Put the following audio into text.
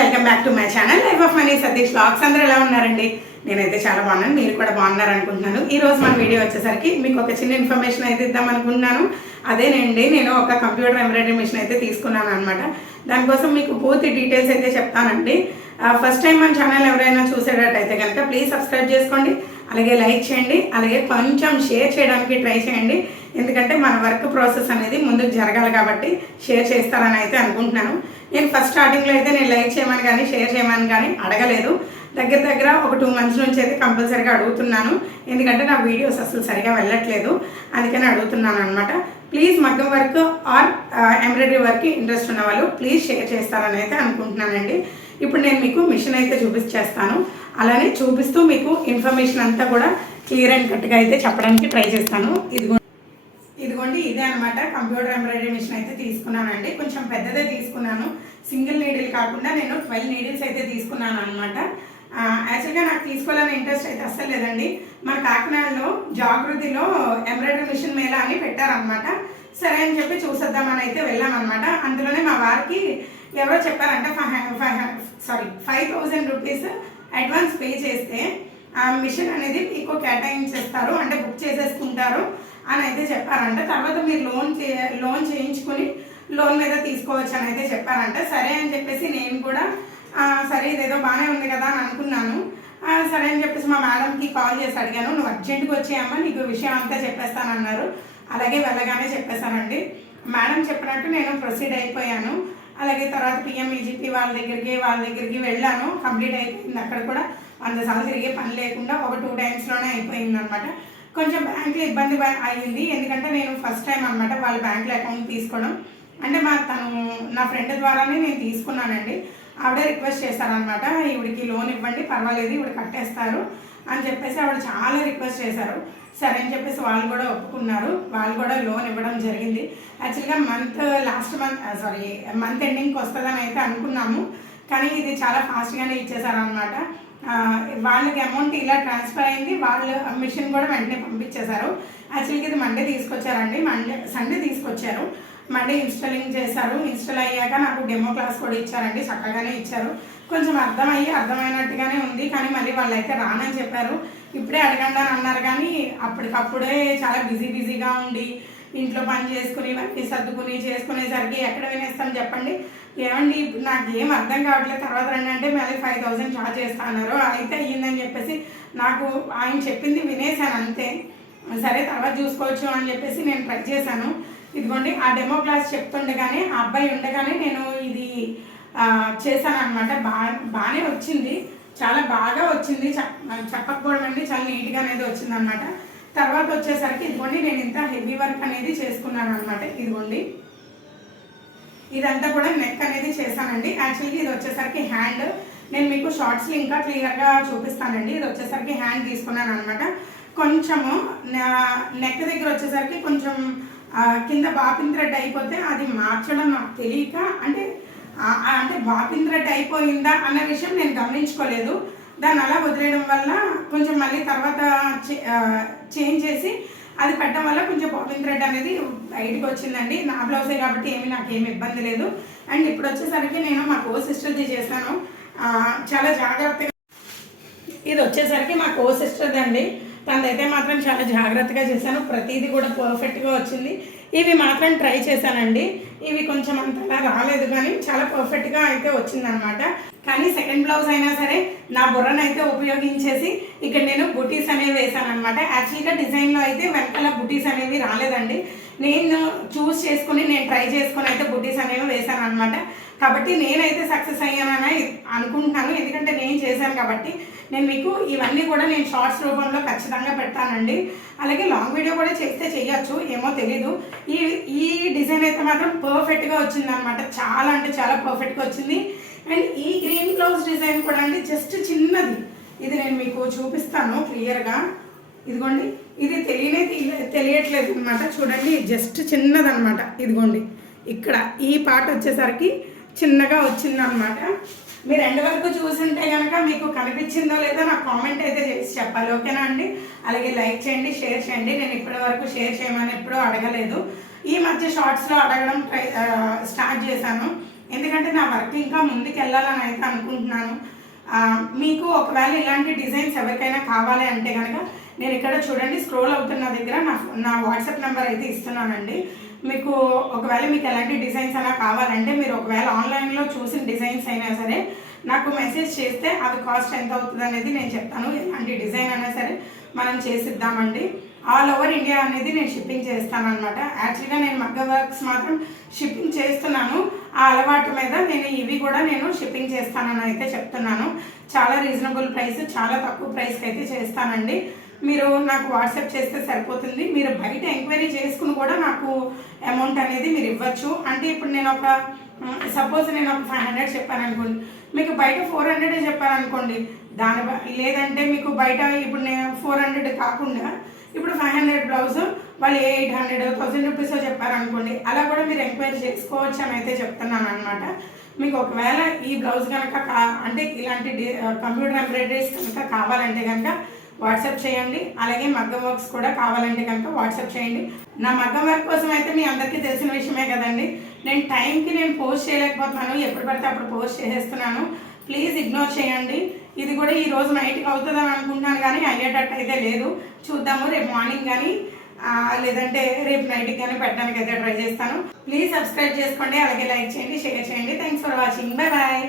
Welcome back to my channel life of money Satish vlogs. అందరూ ఎలా ఉన్నారండి? నేనైతే చాలా బాగున్నాను, మీరు కూడా బాగున్నారు అనుకుంటున్నాను. ఈ రోజు మన వీడియో వచ్చేసరికి మీకు ఒక చిన్న ఇన్ఫర్మేషన్ అయితే ఇద్దాం అనుకుంటున్నాను. అదేనండి, నేను ఒక కంప్యూటర్ ఎంబ్రాయిడరీ మిషన్ అయితే తీసుకున్నాను అనమాట. దానికోసం మీకు పూర్తి డీటెయిల్స్ అయితే చెప్తానండి. ఫస్ట్ టైం మన ఛానల్ ఎవరైనా చూసేటట్టయితే కనుక ప్లీజ్ సబ్స్క్రైబ్ చేసుకోండి, అలాగే లైక్ చేయండి, అలాగే కొంచెం షేర్ చేయడానికి ట్రై చేయండి. ఎందుకంటే మన వర్క్ ప్రాసెస్ అనేది ముందుకు జరగాలి కాబట్టి షేర్ చేస్తారని అయితే అనుకుంటున్నాను. నేను ఫస్ట్ స్టార్టింగ్లో అయితే నేను లైక్ చేయమని కానీ షేర్ చేయమని కానీ అడగలేదు. దగ్గర ఒక 2 months నుంచి అయితే కంపల్సరీగా అడుగుతున్నాను. ఎందుకంటే నా వీడియోస్ అసలు సరిగా వెళ్ళట్లేదు, అందుకని అడుగుతున్నాను అనమాట. ప్లీజ్ మగ్గం వర్క్ ఆర్ ఎంబ్రాయిడరీ వర్క్కి ఇంట్రెస్ట్ ఉన్న వాళ్ళు ప్లీజ్ షేర్ చేస్తారని అయితే అనుకుంటున్నానండి. ఇప్పుడు నేను మీకు మిషన్ అయితే చూపించేస్తాను, అలానే చూపిస్తూ మీకు ఇన్ఫర్మేషన్ అంతా కూడా క్లియర్ అండ్ కట్గా అయితే చెప్పడానికి ట్రై చేస్తాను. ఇదిగోండి ఇదే అనమాట కంప్యూటర్ ఎంబ్రాయిడరీ మిషన్ అయితే తీసుకున్నానండి. కొంచెం పెద్దదే తీసుకున్నాను, సింగిల్ నీడిల్ కాకుండా నేను 12 needles అయితే తీసుకున్నాను అనమాట. యాక్చువల్గా నాకు తీసుకోవాలని ఇంట్రెస్ట్ అయితే అస్సలు లేదండి. మన కాకినాడలో జాగృతిలో ఎంబ్రాయిడరీ మిషన్ మేళా అని పెట్టారనమాట. సరే అని చెప్పి చూసేద్దామని అయితే వెళ్ళామన్నమాట. అందులోనే మా వారికి ఎవరో చెప్పారంటే 5,000 rupees అడ్వాన్స్ పే చేస్తే ఆ మిషన్ అనేది మీకు కేటాయించేస్తారు, అంటే బుక్ చేసేసుకుంటారు అని అయితే చెప్పారంట. తర్వాత మీరు లోన్ చేయించుకుని లోన్ మీద తీసుకోవచ్చు అని అయితే చెప్పారంట. సరే అని చెప్పేసి నేను కూడా సరే ఇదేదో బాగానే ఉంది కదా అని అనుకున్నాను. సరే అని చెప్పేసి మా మేడంకి కాల్ చేసి అడిగాను, నువ్వు అర్జెంట్గా వచ్చేయమ్మా నీకు విషయం అంతా చెప్పేస్తానన్నారు. అలాగే వెళ్ళగానే చెప్పేశానండి. మేడం చెప్పినట్టు నేను ప్రొసీడ్ అయిపోయాను. అలాగే తర్వాత PMEGP వాళ్ళ దగ్గరికి వెళ్ళాను. కంప్లీట్ అయిపోయింది. అక్కడ కూడా 100 సార్లు తిరిగే పని లేకుండా ఒక 2 timesలోనే అయిపోయింది అనమాట. కొంచెం బ్యాంకులో ఇబ్బంది అయ్యింది, ఎందుకంటే నేను ఫస్ట్ టైం అనమాట వాళ్ళ బ్యాంకులో అకౌంట్ తీసుకోవడం. అంటే నా ఫ్రెండ్ ద్వారానే నేను తీసుకున్నానండి. ఆవిడే రిక్వెస్ట్ చేశారనమాట, ఈవిడికి లోన్ ఇవ్వండి పర్వాలేదు ఈవిడ కట్టేస్తారు అని చెప్పేసి ఆవిడ చాలా రిక్వెస్ట్ చేశారు. సరే అని చెప్పేసి వాళ్ళు కూడా ఒప్పుకున్నారు, వాళ్ళు కూడా లోన్ ఇవ్వడం జరిగింది. యాక్చువల్గా మంత్ ఎండింగ్కి వస్తుందని అయితే అనుకున్నాము, కానీ ఇది చాలా ఫాస్ట్గానే ఇచ్చేసారనమాట. వాళ్ళకి అమౌంట్ ఇలా ట్రాన్స్ఫర్ అయింది, వాళ్ళు మిషన్ కూడా వెంటనే పంపించేశారు. యాక్చువల్గా ఇది మండే తీసుకొచ్చారండి, సండే తీసుకొచ్చారు. మండే ఇన్స్టాలింగ్ చేశారు. ఇన్స్టాల్ అయ్యాక నాకు డెమో క్లాస్ కూడా ఇచ్చారండి, చక్కగానే ఇచ్చారు. కొంచెం అర్థమైనట్టుగానే ఉంది, కానీ మళ్ళీ వాళ్ళు అయితే రానని చెప్పారు. ఇప్పుడే అడగండి అని అన్నారు, కానీ అప్పటికప్పుడే చాలా బిజీగా ఉండి ఇంట్లో పని చేసుకుని ఇవన్నీ సర్దుకుని చేసుకునేసరికి ఎక్కడ వినేస్తాను చెప్పండి. ఏమండి ఇప్పుడు నాకు ఏం అర్థం కావట్లేదు, తర్వాత రండి అంటే మళ్ళీ 5,000 ఛార్జ్ చేస్తా అన్నారు. అయితే అయ్యిందని చెప్పేసి నాకు ఆయన చెప్పింది వినేసాను అంతే. సరే తర్వాత చూసుకోవచ్చు అని చెప్పేసి నేను ట్రై చేశాను. ఇదిగోండి ఆ డెమో క్లాస్ చెప్తుండగానే ఆ అబ్బాయి ఉండగానే నేను ఇది చేశాను అనమాట. బాగానే వచ్చింది, చాలా బాగా వచ్చింది. చెప్పకపోవడం అండి, చాలా నీట్గా అనేది వచ్చింది అనమాట. తర్వాత వచ్చేసరికి ఇదిగోండి నేను ఇంత హెవీ వర్క్ అనేది చేసుకున్నాను అనమాట. ఇదిగోండి ఇదంతా కూడా నెక్ అనేది చేశానండి. యాక్చువల్గా ఇది వచ్చేసరికి హ్యాండ్, నేను మీకు షార్ట్స్లో ఇంకా క్లియర్గా చూపిస్తానండి. ఇది వచ్చేసరికి హ్యాండ్ తీసుకున్నాను అనమాట. కొంచెము నెక్ దగ్గర వచ్చేసరికి కొంచెం కింద బాపిన్ థ్రెడ్ అయిపోతే అది మార్చడం నాకు తెలియక, అంటే బాపిన్ థ్రెడ్ అయిపోయిందా అన్న విషయం నేను గమనించుకోలేదు. దాన్ని అలా వదిలేయడం వల్ల కొంచెం మళ్ళీ తర్వాత చేంజ్ చేసి అది పెట్టడం వల్ల కొంచెం బాపిన్ థ్రెడ్ అనేది బయటకు వచ్చిందండి. నా బ్లౌజే కాబట్టి నాకేమి ఇబ్బంది లేదు. అండ్ ఇప్పుడు వచ్చేసరికి నేను మా సిస్టర్ది చేశాను, చాలా జాగ్రత్తగా. ఇది వచ్చేసరికి మా సిస్టర్ది అండి, తనదైతే మాత్రం చాలా జాగ్రత్తగా చేశాను. ప్రతిదీ కూడా పర్ఫెక్ట్గా వచ్చింది. ఇవి మాత్రం ట్రై చేశానండి, ఇవి కొంచెం అంతలా రాలేదు, కానీ చాలా పర్ఫెక్ట్గా అయితే వచ్చిందనమాట. కానీ సెకండ్ బ్లౌజ్ అయినా సరే నా బుర్రను అయితే ఉపయోగించేసి ఇక్కడ నేను బుటీస్ అనేవి వేసాను అనమాట. యాక్చువల్గా డిజైన్లో అయితే వెనకాల బుటీస్ అనేవి రాలేదండి, నేను చూస్ చేసుకుని నేను ట్రై చేసుకుని అయితే బుటీస్ అనేవి వేసాను అనమాట. కాబట్టి నేనైతే సక్సెస్ అయ్యానని అనుకుంటున్నాను, ఎందుకంటే నేను చేశాను కాబట్టి. నేను మీకు ఇవన్నీ కూడా నేను షార్ట్స్ రూపంలో ఖచ్చితంగా పెడతానండి. అలాగే లాంగ్ వీడియో కూడా చేస్తే చేయొచ్చు, ఏమో తెలీదు. ఈ డిజైన్ అయితే మాత్రం పర్ఫెక్ట్గా వచ్చింది అనమాట, చాలా అంటే చాలా పర్ఫెక్ట్గా వచ్చింది. అండ్ ఈ గ్రీన్ బ్లౌజ్ డిజైన్ కూడా అండి జస్ట్ చిన్నది, ఇది నేను మీకు చూపిస్తాను క్లియర్గా. ఇదిగోండి ఇది తెలియట్లేదు అనమాట, చూడండి జస్ట్ చిన్నదనమాట. ఇదిగోండి ఇక్కడ ఈ పార్ట్ వచ్చేసరికి చిన్నగా వచ్చిందనమాట. మీరు ఎండ్ వరకు చూసుంటే కనుక మీకు కనిపించిందో లేదో నాకు కామెంట్ అయితే చేసి చెప్పాలి, ఓకేనా అండి? అలాగే లైక్ చేయండి, షేర్ చేయండి. నేను ఇప్పటి వరకు షేర్ చేయమని ఎప్పుడూ అడగలేదు, ఈ మధ్య షార్ట్స్లో అడగడం స్టార్ట్ చేశాను. ఎందుకంటే నా వర్క్ ఇంకా ముందుకు వెళ్ళాలని అయితే అనుకుంటున్నాను. మీకు ఒకవేళ ఇలాంటి డిజైన్స్ ఎవరికైనా కావాలి అంటే కనుక నేను ఇక్కడ చూడండి స్క్రోల్ అవుతున్న దగ్గర నా వాట్సాప్ నెంబర్ అయితే ఇస్తున్నానండి. మీకు ఒకవేళ మీకు ఎలాంటి డిజైన్స్ అయినా కావాలంటే మీరు ఒకవేళ ఆన్లైన్లో చూసిన డిజైన్స్ అయినా సరే నాకు మెసేజ్ చేస్తే అవి కాస్ట్ ఎంత అవుతుంది అనేది నేను చెప్తాను. ఎలాంటి డిజైన్ అయినా సరే మనం చేసిద్దామండి. ఆల్ ఓవర్ ఇండియా అనేది నేను షిప్పింగ్ చేస్తాను అనమాట. యాక్చువల్గా నేను మగ్గ వర్క్స్ మాత్రం షిప్పింగ్ చేస్తున్నాను. ఆ అలవాటు మీద ఇవి కూడా నేను షిప్పింగ్ చేస్తానని అయితే చెప్తున్నాను. చాలా రీజనబుల్ ప్రైస్, చాలా తక్కువ ప్రైస్కి అయితే చేస్తానండి. మీరు నాకు వాట్సాప్ చేస్తే సరిపోతుంది. మీరు బయట ఎంక్వైరీ చేసుకుని కూడా నాకు అమౌంట్ అనేది మీరు ఇవ్వచ్చు. అంటే ఇప్పుడు నేను సపోజ్ నేను ఒక 500 చెప్పాను అనుకోండి, మీకు బయట 400 చెప్పాను అనుకోండి, లేదంటే మీకు బయట ఇప్పుడు నేను 400 కాకుండా ఇప్పుడు 500 బ్లౌజ్ వాళ్ళు 800 1000 రూపీస్ చెప్పారు అనుకోండి, అలా కూడా మీరు ఎంక్వైరీ చేసుకోవచ్చు అని అయితే చెప్తున్నాను అనమాట. మీకు ఒకవేళ ఈ బ్లౌజ్ కనుక అంటే ఇలాంటి కంప్యూటర్ ఎంబ్రాయిడరీస్ కనుక కావాలంటే కనుక వాట్సాప్ చేయండి. అలాగే మగ్గం వర్క్స్ కూడా కావాలంటే కనుక వాట్సాప్ చేయండి. నా మగ్గం వర్క్ కోసం అయితే మీ అందరికీ తెలిసిన విషయమే కదండి. నేను టైంకి పోస్ట్ చేయలేకపోతున్నాను, ఎప్పుడు పడితే అప్పుడు పోస్ట్ చేసేస్తున్నాను. ప్లీజ్ ఇగ్నోర్ చేయండి. ఇది కూడా ఈ రోజు నైట్కి అవుతుందని అనుకుంటున్నాను, కానీ అయ్యేటట్టు అయితే లేదు. చూద్దాము, రేపు మార్నింగ్ కానీ లేదంటే రేపు నైట్కి కానీ పెట్టడానికి అయితే ట్రై చేస్తాను. ప్లీజ్ సబ్స్క్రైబ్ చేసుకోండి, అలాగే లైక్ చేయండి, షేర్ చేయండి. Thanks for watching. Bye bye.